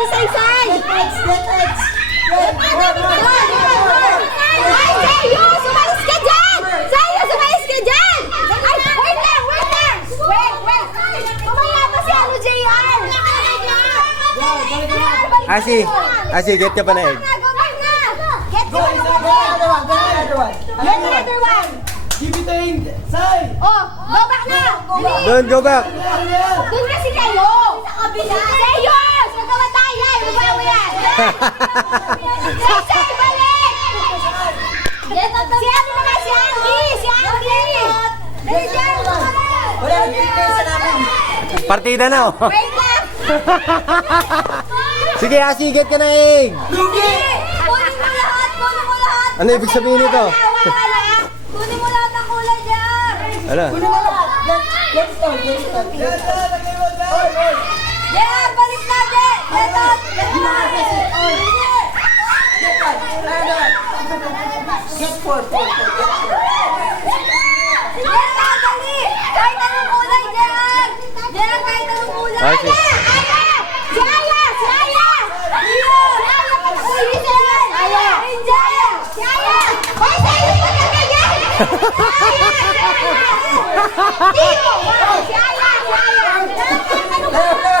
si Saysay! Ay, Sayo! Sumalis ka dyan! Sayo, sumalis ka dyan! Ay, wait lang! Wait! Mamaya pa si ano, JR! Asi, get ka pa na egg. Go back na! Get the other one! Give it to him, Sai! Oh, go back na! Don't go back. Doon na si Sayo! Sayo! Magawa tayo! Magawa yan! Saysay, balik! Si ano naman? Si Andy! Si Andy! Dali dyan! Wala, nag-prepare sa namin. Partida na oh. Wait lang! Sige, Asi, get ka na egg. Lugi! Kunin mo lahat! Kunin mo lahat! Ano ibig sabihin nito? Kunin mo lahat ng kulay dyan! Ala. Let's go. Yeah, balik na dyan! Letot! Get four. Yeah, dali! Kahit anong kulay dyan! Dyan, kahit anong kulay! Ah, sige. Si Aya! Si Aya! Si Aya! Si Aya! Hoy, sa'yo pa na ganyan! Si Aya! Si Aya!